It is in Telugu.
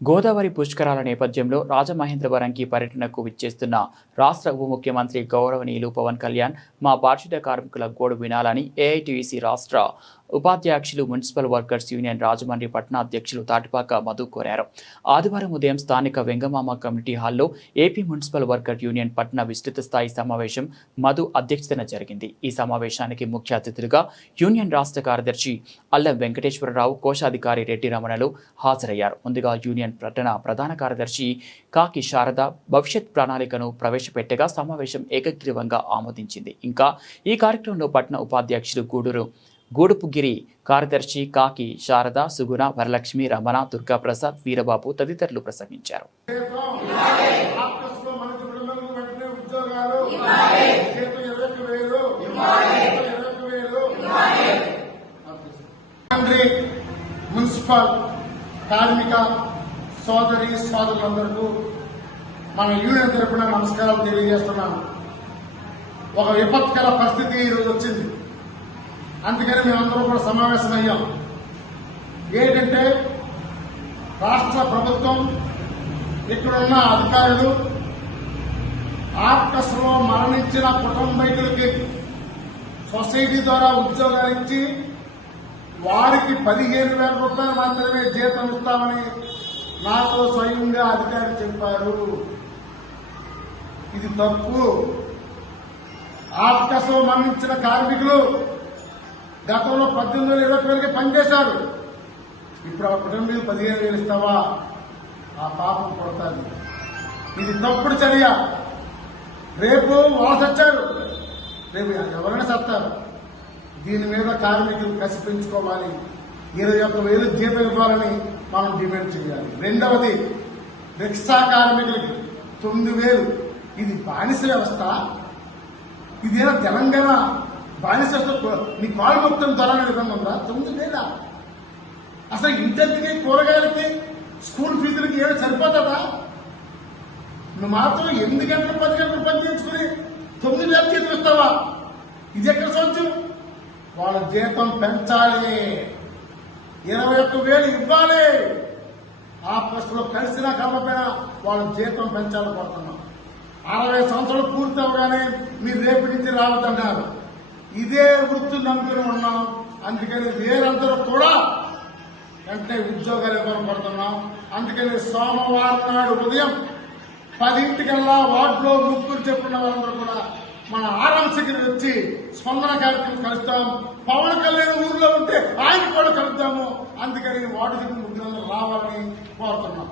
గోదావరి పుష్కరాల నేపథ్యంలో రాజమహేంద్రవరంకి పర్యటనకు విచ్చేస్తున్న రాష్ట్ర ఉప ముఖ్యమంత్రి గౌరవనీయులు పవన్ కళ్యాణ్ మా పారిశుద్ధ కార్మికుల గోడు వినాలని ఏఐటీయూసీ రాష్ట్ర ఉపాధ్యక్షులు మున్సిపల్ వర్కర్స్ యూనియన్ రాజమండ్రి పట్టణ అధ్యక్షులు తాటిపాక మధు కోరారు. ఆదివారం ఉదయం స్థానిక వెంగమామ కమ్యూనిటీ హాల్లో ఏపీ మున్సిపల్ వర్కర్ యూనియన్ పట్టణ విస్తృత స్థాయి సమావేశం మధు అధ్యక్షతన జరిగింది. ఈ సమావేశానికి ముఖ్య అతిథులుగా యూనియన్ రాష్ట్ర కార్యదర్శి అల్లం వెంకటేశ్వరరావు, కోశాధికారి రెడ్డి రమణలు హాజరయ్యారు. ముందుగా యూనియన్ పట్టణ ప్రధాన కార్యదర్శి కాకి శారద భవిష్యత్ ప్రణాళికను ప్రవేశపెట్టగా సమావేశం ఏకగ్రీవంగా ఆమోదించింది. ఇంకా ఈ కార్యక్రమంలో పట్టణ ఉపాధ్యక్షులు గూడుపుగిరి కార్యదర్శి కాకి శారద, సుగుణ, వరలక్ష్మి, రమణ, దుర్గాప్రసాద్, వీరబాబు తదితరులు ప్రసంగించారు. మున్సిపల్ కార్మిక సోదరి సోదరులందరికీ మన యూనియన్ తరపున నమస్కారాలు తెలియజేస్తున్నాను. ఒక విపత్కర పరిస్థితి ఈరోజు వచ్చింది. అందుకని మేమందరూ కూడా సమావేశమయ్యాం. ఏంటంటే రాష్ట్ర ప్రభుత్వం, ఇక్కడున్న అధికారులు ఆర్కస్లో మరణించిన కుటుంబీకులకి సొసైటీ ద్వారా ఉద్యోగాలు ఇచ్చి వారికి 15,000 రూపాయలు మాత్రమే జీతం ఇస్తామని నాతో స్వయంగా అధికారులు చెప్పారు. ఇది తప్పు. ఆర్కస్లో మరణించిన కార్మికులు గతంలో 18,000 పనిచేశారు. ఇప్పుడు ఆ కుటుంబీకులు 15,000 ఇస్తావా? ఆ పాపం కొడతాది. ఇది తప్పుడు చర్య. రేపు వాళ్ళు చచ్చారు, రేపు ఎవరైనా చస్తారు. దీని మీద కార్మికులు కసి పెంచుకోవాలి. 21,000 జీతం ఇవ్వాలని మనం డిమాండ్ చేయాలి. రెండవది, రిక్షా కార్మికులకి 9,000. ఇది బానిస వ్యవస్థ. ఇదేనా తెలంగాణ బానిస వ్యవస్థ? నీ కాలు మొత్తం ధరని విధంగా ఉందా? 9,000. అసలు ఇంటికి, కూరగాయలకి, స్కూల్ ఫీజులకి ఏదో సరిపోతుందా? నువ్వు మాత్రం 8 గంటలు 10 గంటలు పని చేసుకుని 9,000 జీతం ఇస్తావా? ఇది ఎక్కడ సోచం? వాళ్ళ జీతం పెంచాలి. 21,000 ఇవ్వాలి. ఆ ప్రశ్నలో కలిసినా కాకపోయినా వాళ్ళ జీతం పెంచాలనుకుంటున్నాం. 60 సంవత్సరాలు పూర్తి అవగానే మీరు రేపటి నుంచి రావద్దన్నారు. ఇదే వృత్తిని నమ్ముకుని ఉన్నాం. అందుకని వేరందరూ కూడా వెంటనే ఉద్యోగాలు ఇవ్వబడుతున్నాం. అందుకని సోమవారం నాడు ఉదయం 10 వార్డులో 3 చెప్పున్న వాళ్ళందరూ కూడా మన ఆర్ఎంసీకి వచ్చి స్పందన కార్యక్రమం కలుస్తాం. పవన్ కళ్యాణ్ ఊర్లో ఉంటే ఆయన కూడా కలుద్దాము. అందుకని వార్డు 3 రావాలని కోరుతున్నాం.